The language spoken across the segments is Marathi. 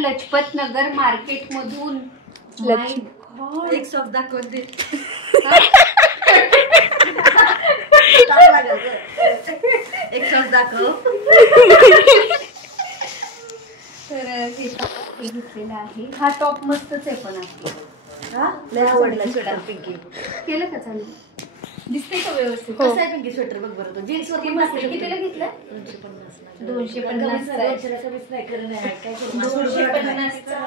लजपत नगर मार्केट मधून एक शॉप दाखवते एक शॉप दाखव. तर हे घेतलेलं आहे. हा टॉप मस्तच आहे पण हा लय आवडला स्वेटर पिंकी. केलं का चालू दिसते का व्यवस्थित? कसं आहे पिंकी स्वेटर बघ बरं. तो जीन्स वर मस्त. कितीला घेतलं? 250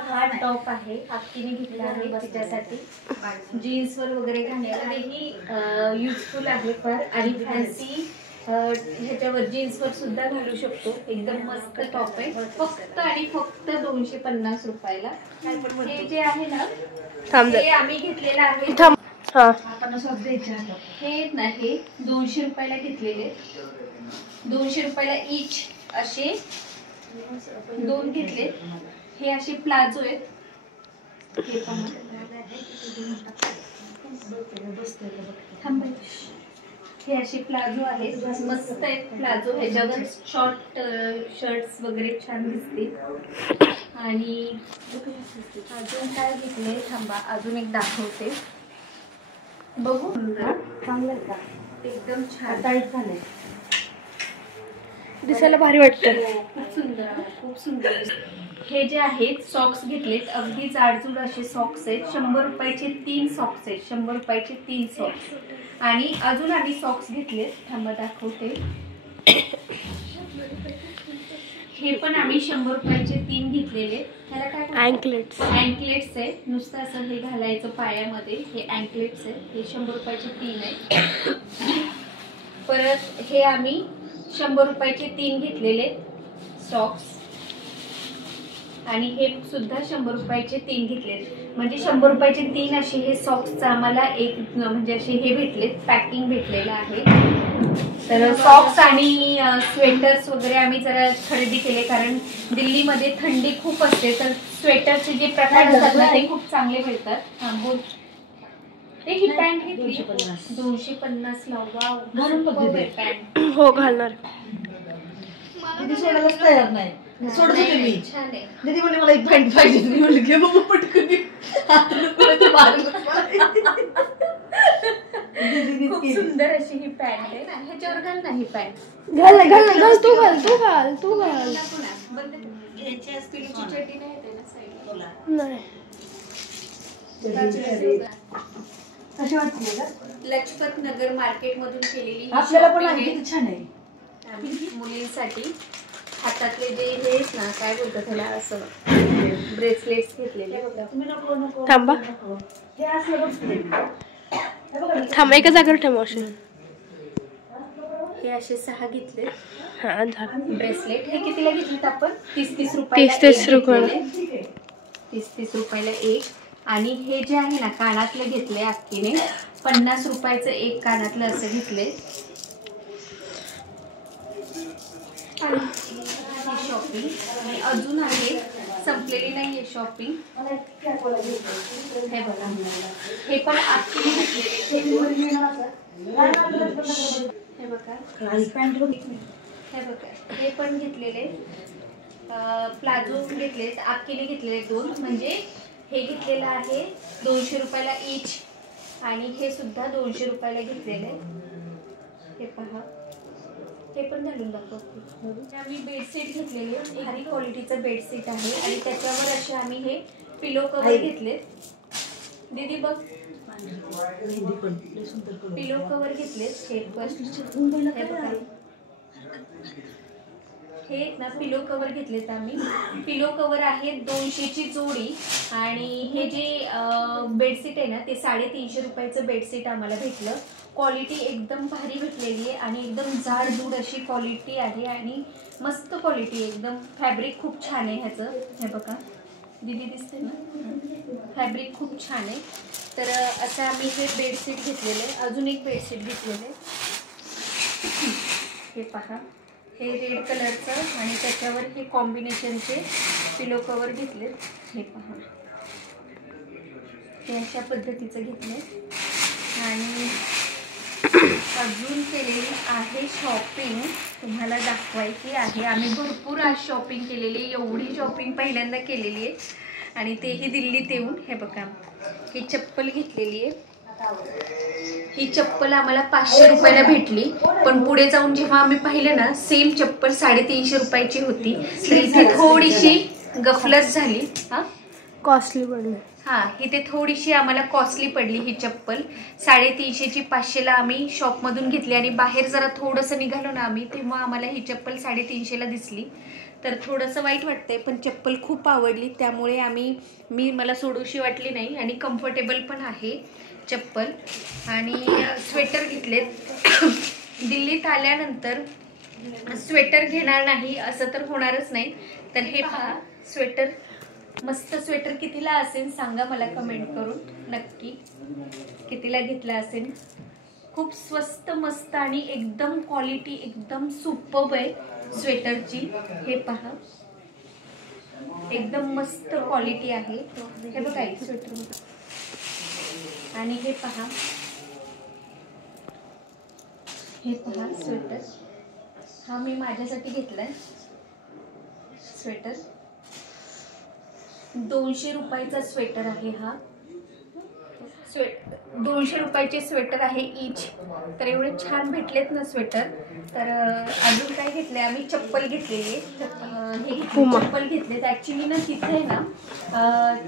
हा टॉप आहे. आत्तीने घेतला आहे तिच्यासाठी. जीन्स वर वगैरे घालायला युजफुल आहे पण आणि फॅन्सी ह्याच्यावर जीन्स वर सुद्धा घालू शकतो. एकदम मस्त टॉप आहे. फक्त आणि फक्त 250 रुपयाला. हे जे आहे ना ते आम्ही घेतलेलं आहे. हे नाही 200 रुपयाला घेतलेले. 200 रुपयाला इच असे 2 घेतले. हे असे प्लाझो आहेत. हे पहा हे असे प्लाझो आहेत. मस्त आहेत प्लाझो. ह्याच्यावर शॉर्ट शर्ट्स वगैरे छान दिसतील. आणि अजून काय घेतले थांबा अजून एक दाखवते. बघू चांगलं का? एकदम छान टाईट झालंय. दिसायला भारी वाटतं. खूप सुंदर खूप सुंदर. हे जे आहेत सॉक्स घेतलेत. अगदी जाडजूड असे सॉक्स आहेत. 100 रुपयाचे 3 सॉक्स आहेत. 100 रुपयाचे 3 सॉक्स. आणि अजून आम्ही सॉक्स घेतलेत. थांबा दाखवते. हे पण आम्ही 100 रुपयाचे 3 घेतलेले. ह्याला काय अँकलेट्स आहे. नुसतं असं हे घालायचं पायामध्ये. हे अँकलेट्स आहे. हे 100 रुपयाचे 3 आहे. परत हे आम्ही 100 रुपयाचे 3 घेतलेले सॉक्स. आणि हे सुद्धा 100 रुपयाचे 3 घेतलेले. म्हणजे 100 रुपयाचे 3 असे हे सॉक्सचं आम्हाला एक म्हणजे असे हे भेटलेत. पॅकिंग भेटलेलं आहे. तर सॉक्स आणि स्वेटर्स वगैरे आम्ही जरा खरेदी केले कारण दिल्लीमध्ये थंडी खूप असते. तर स्वेटरचे जे प्रकार असतात ना ते खूप चांगले मिळतात. हा बोल. ते ही पॅन्ट घेतली 250 ला. Wow pant. हो घालणार. सोडायलाच तयार नाही. सोडत होते मी. छान आहे. दीदी म्हणले मला एक पॅन्ट पाहिजे. तुम्ही म्हणले घे बाबा पटकन. खूप सुंदर अशी ही पॅन्ट आहे. ह्याच्यावर घाल ना ही पॅन्ट. घाल तू घाल. घ्यायची असते चड्डी नाही येते ना साईडला. नाही कशी वाटते का? लजपत नगर मार्केट मधून केलेली आपल्याला पण आहे. किती छान आहे. मुलींसाठी हातातले जे हे आहेत ना काय बोलतात त्याला असं ब्रेसलेट्स घेतलेले. थांबा हे असं थांबा एका जागेवर ठेवा. हे असे 6 घेतले. हा झालं. ब्रेसलेट हे कितीला घेतलेत आपण? 30 रुपयाला. 30 रुपयाला एक. आणि हे जे आहे ना कानातले घेतले अक्कीने 50 रुपयाचं एक कानातलं असं घेतले. शॉपिंग आणि अजून आहे संपलेली नाहीये शॉपिंग. हे बघा हे पण अक्कीने घेतलेले. हे बघा हे पण घेतलेले. प्लाझो घेतले अक्कीने घेतलेले 2. म्हणजे हे घेतलेलं आहे 200 रुपयाला इच. आणि हे सुद्धा 200 रुपयाला घेतलेले. हे पहा हे पण घालून दाखवते. आम्ही बेडशीट घेतलेले. भारी क्वालिटीचं बेडशीट आहे. आणि त्याच्यावर असे आम्ही हे पिलो कवर घेतले. दीदी बघ पिलो कवर घेतले. हे बघा हे ना पिलो कवर घेतलेत आम्ही. पिलो कवर आहे 200 ची जोडी. आणि हे जे बेडशीट आहे ना ते 350 रुपयाचं बेडशीट आम्हाला भेटलं. क्वालिटी एकदम भारी भेटलेली आहे आणि एकदम जाडजूड अशी क्वालिटी आहे. आणि मस्त क्वालिटी एकदम. फॅब्रिक खूप छान आहे ह्याचं. हे बघा दीदी दिसते ना फॅब्रिक खूप छान आहे. तर असं आम्ही हे बेडशीट घेतलेले. अजून एक बेडशीट घेतलेले. हे पहा हे रेड कलरचं आणि त्याच्यावर हे कॉम्बिनेशनचे पिलो कवर घेतले. हे पहा हे अशा पद्धतीचं घेतले. आणि अजून केलेली आहे शॉपिंग, तुम्हाला दाखवायची आहे. आम्ही भरपूर आज शॉपिंग केलेली, एवढी शॉपिंग पहिल्यांदा केलेली आहे आणि तेही दिल्लीत येऊन. हे बघा, ही चप्पल घेतलेली आहे. ही चप्पल आम्हाला 500 रुपयाला भेटली, पण पुढे जाऊन जेव्हा आम्ही पाहिलं ना, सेम चप्पल 350 रुपयाची होती. तर इथे थोडीशी गफलत झाली. हा, कॉस्टली पडले. हां, इथे थोडीशी आम्हाला कॉस्टली पडली ही चप्पल. 350ची 500ला आम्ही शॉपमधून घेतली आणि बाहेर जरा थोडंसं निघालो ना आम्ही, तेव्हा आम्हाला ही चप्पल 350ला दिसली. तर थोडंसं वाईट वाटतंय, पण चप्पल खूप आवडली, त्यामुळे मला सोडूशी वाटली नाही आणि कम्फर्टेबल पण आहे चप्पल. आणि स्वेटर घेतलेत. दिल्लीत आल्यानंतर स्वेटर घेणार नाही असं तर होणारच नाही. तर हे पहा स्वेटर, मस्त स्वेटर कितीला असेल सांगा मला कमेंट करून नक्की, कितीला घेतला असेल. खूप स्वस्त मस्त आणि एकदम क्वालिटी एकदम सुपर्ब आहे स्वेटरची. हे पहा, एकदम मस्त क्वालिटी आहे. हे बघा स्वेटर. आणि हे पहा स्वेटर, हा मी माझ्यासाठी घेतलाय स्वेटर. 200 रुपयाचा स्वेटर आहे हा. 200 रुपयाचे स्वेटर आहे इच. तर एवढे छान भेटलेत ना स्वेटर. तर अजून काय घेतलंय आम्ही, चप्पल घेतलेली आहे. हे चप्पल घेतलेत ॲक्च्युली ना, तिथे ना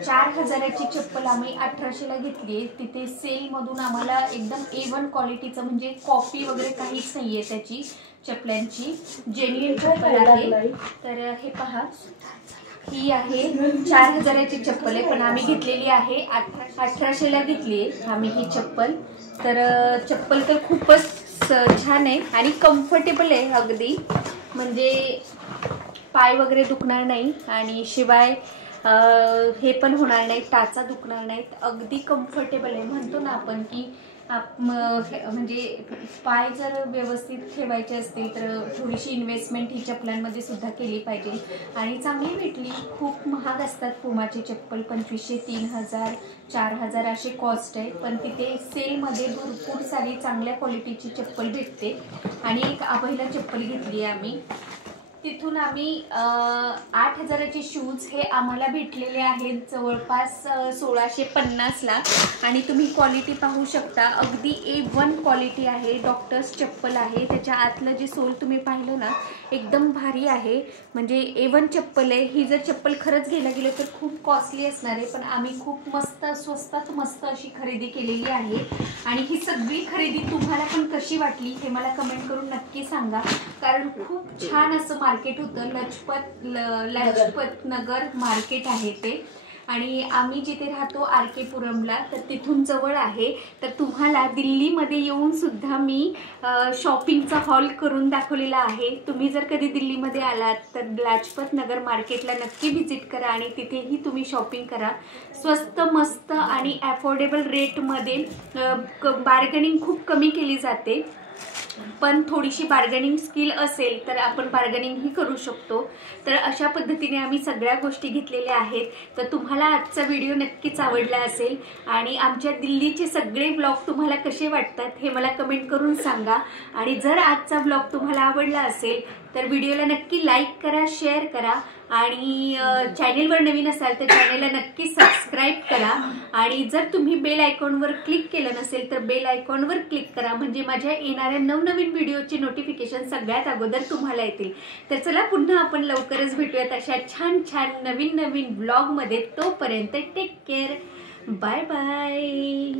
4000ची चप्पल आम्ही 1800ला घेतली आहे. तिथे सेलमधून आम्हाला एकदम A1 क्वालिटीचं, म्हणजे कॉपी वगैरे काहीच नाही आहे त्याची चपल्यांची, जेन्युइन चप्पल आहे. तर हे पहा, ही आहे 4000ची चप्पल आहे, पण आम्ही घेतलेली आहे 1800ला घेतली आहे आम्ही ही चप्पल. तर चप्पल तर खूपच छान आहे आणि कम्फर्टेबल आहे अगदी, म्हणजे पाय वगैरे दुखणार नाही आणि शिवाय हे पण होणार नाही, टाचा दुखणार नाहीत. अगदी कम्फर्टेबल आहे. म्हणतो ना आपण की म्हणजे पाय जर व्यवस्थित ठेवायचे असतील तर थोडीशी इन्व्हेस्टमेंट ही चप्पलांमध्ये सुद्धा केली पाहिजे. आणि चांगली भेटली. खूप महाग असतात पुमाची चप्पल, 2500, 3000, 4000 असे कॉस्ट आहे, पण तिथे सेलमध्ये भरपूर सारी चांगल्या क्वालिटीची चप्पल भेटते. आणि एक आभईला चप्पल घेतली आहे आम्ही. तिथून आम्ही 8000चे शूज हे आम्हाला भेटलेले आहेत जवळपास 1650ला. आणि तुम्ही क्वालिटी पाहू शकता, अगदी A1 क्वालिटी आहे. डॉक्टर्स चप्पल आहे. त्याच्या आतलं जे सोल तुम्ही पाहिलं ना, एकदम भारी आहे, म्हणजे A1 चप्पल आहे. ही जर चप्पल खरंच घ्यायला गेलो तर खूप कॉस्टली असणार आहे, पण आम्ही खूप मस्त स्वस्तात मस्त अशी खरेदी केलेली आहे. आणि ही सगळी खरेदी तुम्हाला पण कशी वाटली हे मला कमेंट करून नक्की सांगा, कारण खूप छान असं मार्केट होतं. लाजपत नगर मार्केट आहे ते. आणि आम्ही जिथे राहतो RK पुरमला, तर तिथून जवळ आहे. तर तुम्हाला दिल्लीमध्ये येऊन सुद्धा मी शॉपिंगचा हॉल करून दाखवलेला आहे. तुम्ही जर कधी दिल्लीमध्ये आलात तर लाजपत नगर मार्केटला नक्की व्हिजिट करा आणि तिथेही तुम्ही शॉपिंग करा. स्वस्त मस्त आणि ॲफोर्डेबल रेटमध्ये. बार्गेनिंग खूप कमी केली जाते, पण थोडीशी बार्गेनिंग स्किल असेल तर आपण बार्गेनिंगही करू शकतो. तर अशा पद्धतीने आम्ही सगळ्या गोष्टी घेतलेल्या आहेत. तर तुम्हाला आजचा व्हिडिओ नक्कीच आवडला असेल आणि आमच्या दिल्लीचे सगळे ब्लॉग तुम्हाला कसे वाटतात हे मला कमेंट करून सांगा. आणि जर आजचा ब्लॉग तुम्हाला आवडला असेल तर व्हिडिओला नक्की लाईक करा, शेअर करा आणि चॅनेलवर नवीन असाल तर चॅनेलला नक्की सबस्क्राईब करा. आणि जर तुम्ही बेल आयकॉनवर क्लिक केलं नसेल तर बेल आयकॉनवर क्लिक करा, म्हणजे माझ्या येणाऱ्या नवनवीन व्हिडिओचे नोटिफिकेशन सगळ्यात अगोदर तुम्हाला येतील. तर चला पुन्हा आपण लवकरच भेटूयात अशा छान छान नवीन नवीन ब्लॉगमध्ये. तोपर्यंत टेक केअर, बाय बाय.